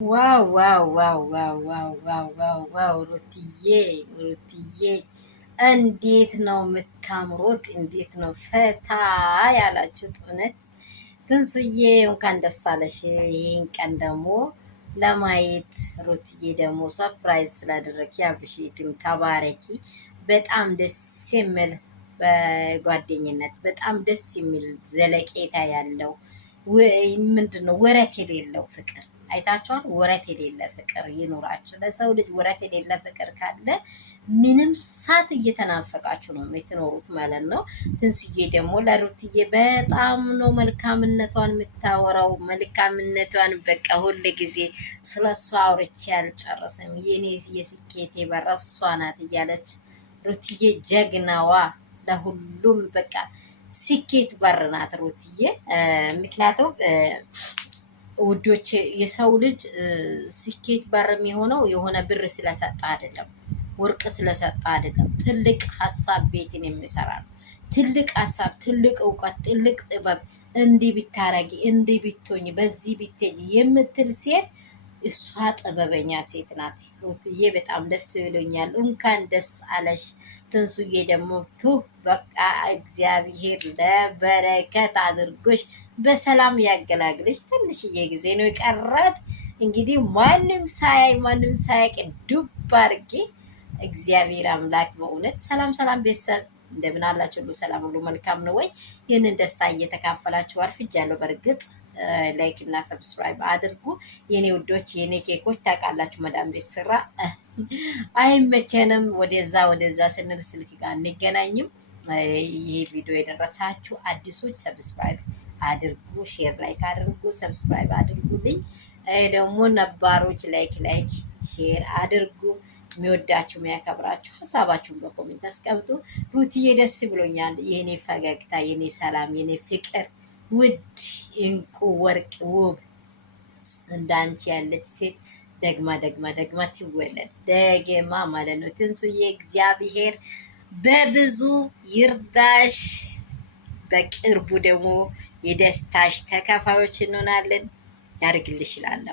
ዋው ዋው ዋው ዋው ዋው ዋው ዋው ዋው ሩትዬ እንዴት ነው የምታምሩት! እንዴት ነው ፈታ ያላችሁት! እውነት ትንሱዬ እንኳን ደስ አለሽ። ይህን ቀን ደግሞ ለማየት ሩትዬ ደግሞ ሰርፕራይዝ ስላደረግሽ አብሽቲም ተባረኪ። በጣም ደስ የሚል በጓደኝነት በጣም ደስ የሚል ዘለቄታ ያለው ምንድን ነው ወረት የሌለው ፍቅር አይታችኋል። ወረት የሌለ ፍቅር ይኑራችሁ። ለሰው ልጅ ወረት የሌለ ፍቅር ካለ ምንም ሳት እየተናፈቃችሁ ነው የምትኖሩት ማለት ነው። ትንስዬ ደግሞ ለሩትዬ በጣም ነው መልካምነቷን የምታወራው። መልካምነቷን በቃ ሁል ጊዜ ስለ እሷ አውርቼ አልጨርስም፣ የኔ የስኬቴ በር እሷ ናት እያለች ሩትዬ ጀግናዋ፣ ለሁሉም በቃ ስኬት በር ናት ሩትዬ። ምክንያቱም ውዶች የሰው ልጅ ስኬት በር የሚሆነው የሆነ ብር ስለሰጠ አይደለም፣ ወርቅ ስለሰጠ አይደለም። ትልቅ ሀሳብ ቤትን የሚሰራ ነው። ትልቅ ሀሳብ፣ ትልቅ እውቀት፣ ትልቅ ጥበብ እንዲህ ብታረጊ፣ እንዲህ ብትሆኝ፣ በዚህ ብትሄጂ የምትል ሴት እሷ ጥበበኛ ሴት ናት። ሩትዬ በጣም ደስ ብሎኛል። እንኳን ደስ አለሽ። ትንሱዬ ደግሞ ቱ በቃ እግዚአብሔር ለበረከት አድርጎሽ በሰላም ያገላግልሽ። ትንሽዬ ጊዜ ነው የቀራት እንግዲህ ማንም ሳያቅ ዱብ አድርጌ እግዚአብሔር አምላክ በእውነት ሰላም ሰላም ቤተሰብ እንደምን አላችሁ? ሁሉ ሰላም፣ ሁሉ መልካም ነው ወይ? ይህንን ደስታ እየተካፈላችሁ አርፍጃለሁ። በእርግጥ ላይክ እና ሰብስክራይብ አድርጉ የኔ ውዶች፣ የኔ ኬኮች። ታውቃላችሁ መዳም ቤት ስራ አይመቸንም፣ ወደዛ ስንል ስልክ ጋር እንገናኝም። ይሄ ቪዲዮ የደረሳችሁ አዲሶች ሰብስክራይብ አድርጉ፣ ሼር ላይክ አድርጉ፣ ሰብስክራይብ አድርጉልኝ። ደግሞ ነባሮች ላይክ ሼር አድርጉ። የሚወዳችሁ የሚያከብራችሁ ሀሳባችሁን በኮሜንት አስቀምጡ። ሩትዬ ደስ ብሎኛል። የኔ ፈገግታ፣ የኔ ሰላም፣ የኔ ፍቅር፣ ውድ እንቁ ወርቅ ውብ እንዳንቺ ያለች ሴት ደግማ ትወለድ ደገማ ማለት ነው። ትንሱዬ እግዚአብሔር በብዙ ይርዳሽ። በቅርቡ ደግሞ የደስታሽ ተካፋዮች እንሆናለን። ያርግልሽ ይላል።